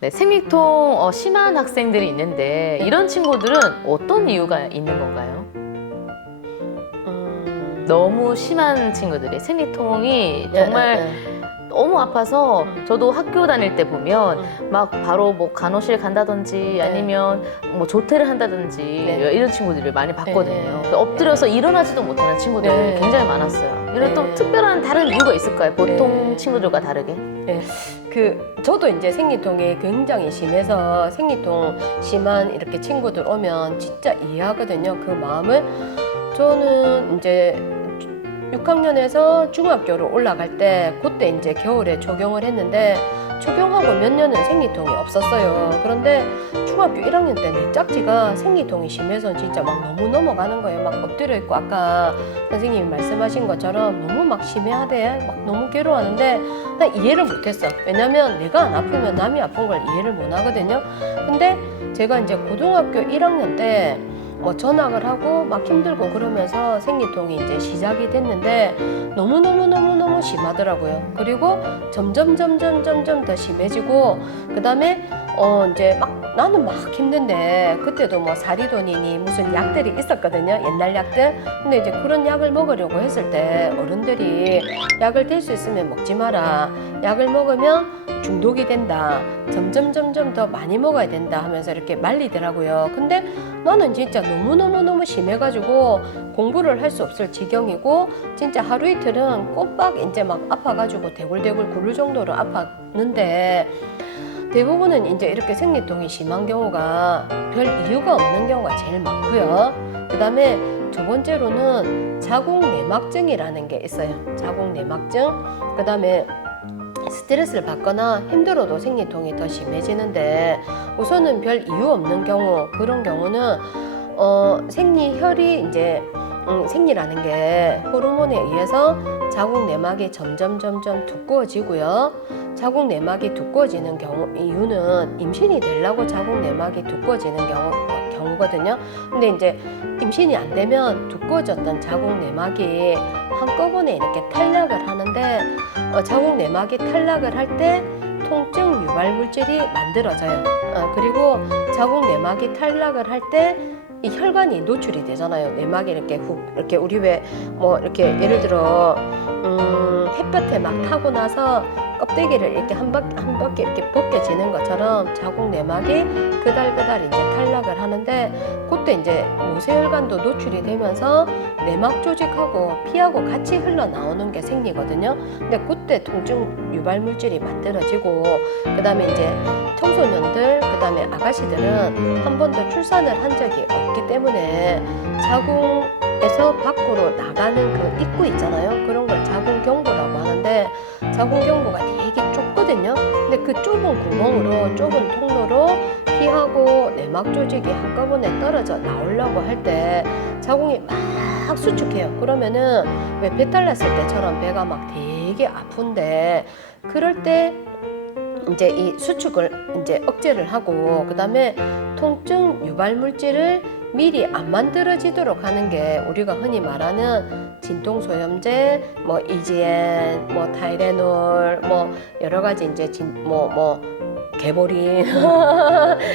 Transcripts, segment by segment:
네, 생리통 심한 학생들이 있는데 이런 친구들은 어떤 이유가 있는 건가요? 너무 심한 친구들이 생리통이 정말 너무 아파서 저도 학교 다닐 때 보면 막 바로 뭐 간호실 간다든지 아니면 뭐 조퇴를 한다든지 이런 친구들을 많이 봤거든요. 엎드려서 일어나지도 못하는 친구들이 굉장히 많았어요. 이런 또 특별한 다른 이유가 있을까요? 보통 친구들과 다르게? 저도 이제 생리통이 굉장히 심해서 생리통 심한 이렇게 친구들 오면 진짜 이해하거든요. 그 마음을. 저는 이제 6학년에서 중학교로 올라갈 때 그때 이제 겨울에 조경을 했는데 조경하고 몇 년은 생리통이 없었어요. 그런데 중학교 1학년 때 내 짝지가 생리통이 심해서 진짜 막 너무 넘어가는 거예요. 막 엎드려 있고 아까 선생님이 말씀하신 것처럼 너무 막 심해하대. 막 너무 괴로워하는데 난 이해를 못했어. 왜냐면 내가 안 아프면 남이 아픈 걸 이해를 못 하거든요. 근데 제가 이제 고등학교 1학년 때 뭐 전학을 하고 막 힘들고 그러면서 생리통이 이제 시작이 됐는데 너무 심하더라고요. 그리고 점점 더 심해지고 그 다음에 이제 막 나는 막 힘든데 그때도 뭐 사리돈이니 무슨 약들이 있었거든요. 옛날 약들. 근데 이제 그런 약을 먹으려고 했을 때 어른들이 약을 될 수 있으면 먹지 마라. 약을 먹으면 중독이 된다. 점점 더 많이 먹어야 된다 하면서 이렇게 말리더라고요. 근데 나는 진짜 너무 심해가지고 공부를 할 수 없을 지경이고 진짜 하루 이틀은 꼬박 이제 막 아파가지고 대굴대굴 구를 정도로 아팠는데 대부분은 이제 이렇게 생리통이 심한 경우가 별 이유가 없는 경우가 제일 많고요. 그 다음에 두 번째로는 자궁내막증이라는 게 있어요. 자궁내막증. 그 다음에 스트레스를 받거나 힘들어도 생리통이 더 심해지는데 우선은 별 이유 없는 경우 그런 경우는 생리혈이 이제 생리라는 게 호르몬에 의해서 자궁내막이 점점 두꺼워지고요. 자궁내막이 두꺼워지는 경우 이유는 임신이 되려고 자궁내막이 두꺼워지는 경우거든요. 근데 이제 임신이 안 되면 두꺼워졌던 자궁내막이 한꺼번에 이렇게 탈락을 하는데 자궁내막이 탈락을 할 때 통증 유발 물질이 만들어져요. 그리고 자궁내막이 탈락을 할 때 이 혈관이 노출이 되잖아요. 내막이 이렇게 우리 왜 뭐 이렇게 예를 들어 햇볕에 막 타고 나서 껍데기를 이렇게 한 바퀴 이렇게 벗겨지는 것처럼 자궁내막이 그달 이제 탈락을 하는데 그때 이제 모세혈관도 노출이 되면서 내막 조직하고 피하고 같이 흘러나오는 게 생리거든요. 근데 그때 통증 유발 물질이 만들어지고 그 다음에 이제 청소년들 그 다음에 아가씨들은 한 번도 출산을 한 적이 없기 때문에 자궁에서 밖으로 나가는 그 입구 있잖아요. 그런 걸 자궁경부라고 하는데 자궁경부가 되게 좁거든요. 근데 그 좁은 구멍으로 좁은 통로로 피하고 내막 조직이 한꺼번에 떨어져 나오려고 할 때 자궁이 막 수축해요. 그러면은 왜 배탈 났을 때처럼 배가 막 되게 아픈데 그럴 때 이제 이 수축을 이제 억제를 하고 그 다음에 통증 유발 물질을 미리 안 만들어지도록 하는 게 우리가 흔히 말하는 진통소염제, 뭐 이지엔, 뭐 타이레놀, 뭐 여러 가지 이제 개보린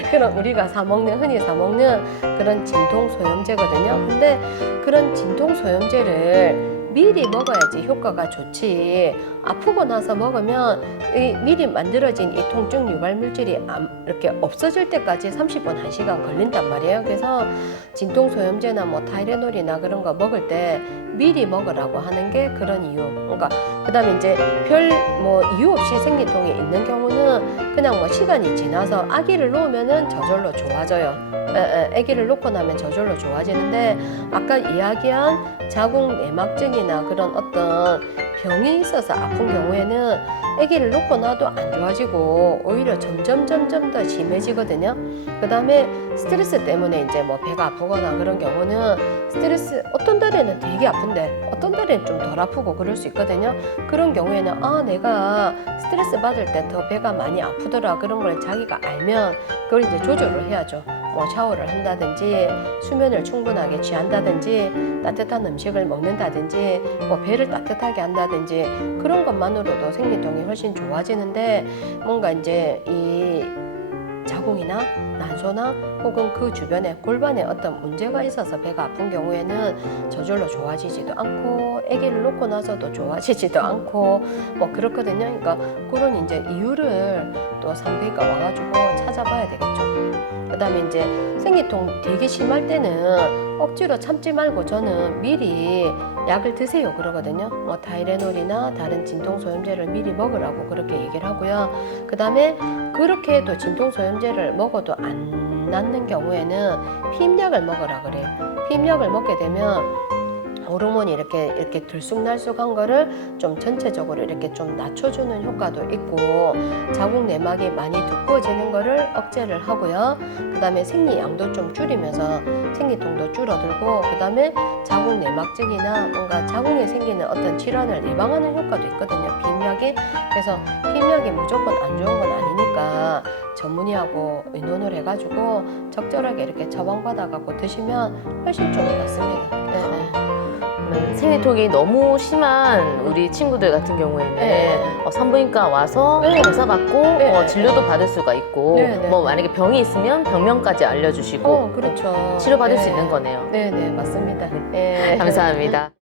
그런 우리가 흔히 사 먹는 그런 진통소염제거든요. 근데 그런 진통소염제를 미리 먹어야지 효과가 좋지. 아프고 나서 먹으면 이 미리 만들어진 이 통증 유발 물질이 이렇게 없어질 때까지 30분, 1시간 걸린단 말이에요. 그래서 진통소염제나 뭐 타이레놀이나 그런 거 먹을 때 미리 먹으라고 하는 게 그런 이유. 그러니까 그다음에 이제 별 뭐 이유 없이 생리통이 있는 경우는 그냥 뭐 시간이 지나서 아기를 놓으면은 저절로 좋아져요. 아기를 놓고 나면 저절로 좋아지는데 아까 이야기한 자궁내막증이나 그런 어떤 병이 있어서 아픈 경우에는 아기를 놓고 나도 안 좋아지고 오히려 점점 더 심해지거든요. 그 다음에 스트레스 때문에 이제 뭐 배가 아프거나 그런 경우는 스트레스 어떤 달에는 되게 아픈데 어떤 달에는 좀 덜 아프고 그럴 수 있거든요. 그런 경우에는 내가 스트레스 받을 때 더 배가 많이 아프더라 그런 걸 자기가 알면 그걸 이제 조절을 해야죠. 뭐 샤워를 한다든지 수면을 충분하게 취한다든지 따뜻한 음식을 먹는다든지 뭐 배를 따뜻하게 한다든지 그런 것만으로도 생리통이 훨씬 좋아지는데 뭔가 이제 이 자궁이나 난소나 혹은 그 주변에 골반에 어떤 문제가 있어서 배가 아픈 경우에는 저절로 좋아지지도 않고 아기를 놓고 나서도 좋아지지도 않고 뭐 그렇거든요. 그러니까 그런 이제 이유를 또 산부인과 와가지고 찾아봐야 되겠죠. 그다음에 이제 생리통 되게 심할 때는 억지로 참지 말고 저는 미리 약을 드세요 그러거든요. 뭐 타이레놀이나 다른 진통소염제를 미리 먹으라고 그렇게 얘기를 하고요. 그다음에 그렇게 해도 진통소염제를 먹어도 안 낫는 경우에는 피임약을 먹으라 그래요. 피임약을 먹게 되면 호르몬이 이렇게 들쑥날쑥한 거를 좀 전체적으로 이렇게 좀 낮춰주는 효과도 있고 자궁 내막이 많이 두꺼워지는 거를 억제를 하고요. 그 다음에 생리양도 좀 줄이면서 생리통도 줄어들고 그 다음에 자궁 내막증이나 뭔가 자궁에 생기는 어떤 질환을 예방하는 효과도 있거든요. 피임약이. 그래서 피임약이 무조건 안 좋은 건 아니니까 전문의하고 의논을 해가지고 적절하게 이렇게 처방받아갖고 드시면 훨씬 좀 낫습니다. 네. 생리통이 너무 심한 우리 친구들 같은 경우에는 네. 산부인과 와서 네. 검사 받고 네. 진료도 받을 수가 있고 네, 네. 뭐 만약에 병이 있으면 병명까지 알려주시고 그렇죠. 치료받을 네. 수 있는 거네요. 네, 맞습니다. 네. 감사합니다.